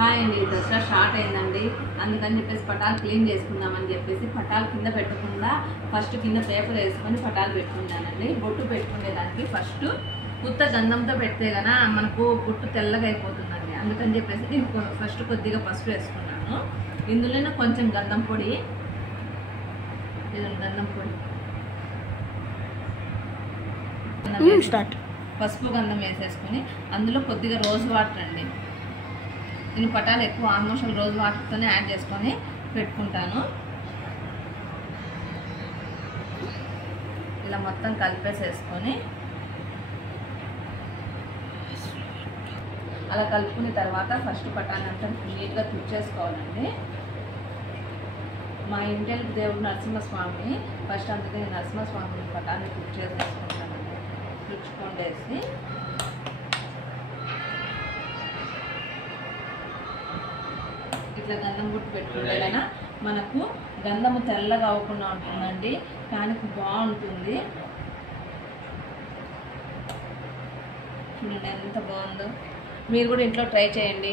Hi అండి, Dasara start అయిందండి. అందుకని చెప్పేసి పటాలు క్లీన్ చేసుకుందామని చెప్పేసి పటాలు కింద పెట్టకుండా ఫస్ట్ కింద పేపర్ వేసుకొని పటాలు పెట్టుకున్నానండి. బొట్టు పెట్టుకునేదానికి ఫస్ట్ ఉత్త గంధంతో పెడితే కన్నా మనకు బొట్టు తెల్లగా అయిపోతుందండి. అందుకని చెప్పేసి నేను ఫస్ట్ కొద్దిగా పసుపు వేసుకున్నాను. ఇందులోనే కొంచెం గంధం పొడి, గంధం పొడి పసుపు గంధం వేసేసుకొని అందులో కొద్దిగా రోజ్ వాటర్ అండి. నేను పటాలు ఎక్కువ ఆల్మోస్ట్ రోజ్ వాటర్తోనే యాడ్ చేసుకొని పెట్టుకుంటాను. ఇలా మొత్తం కలిపేసేసుకొని అలా కలుపుకున్న తర్వాత ఫస్ట్ పటాన్ని అంతా నీట్గా తుడిచేసుకోవాలండి. మా ఇంటి దేవుడు నరసింహస్వామి ఫస్ట్, అందుకే నేను నరసింహస్వామి పటాన్ని తుడిచేసేసుకుంటానండి. తుడుచుకొండేసి ఇట్లా గంధం బొట్టు పెట్టుకుంటే కన్నా మనకు గంధము తెల్లగా అవ్వకుండా ఉంటుందండి. కానీ బాగుంటుంది. చూడండి ఎంత బాగుందో. మీరు కూడా ఇంట్లో ట్రై చేయండి.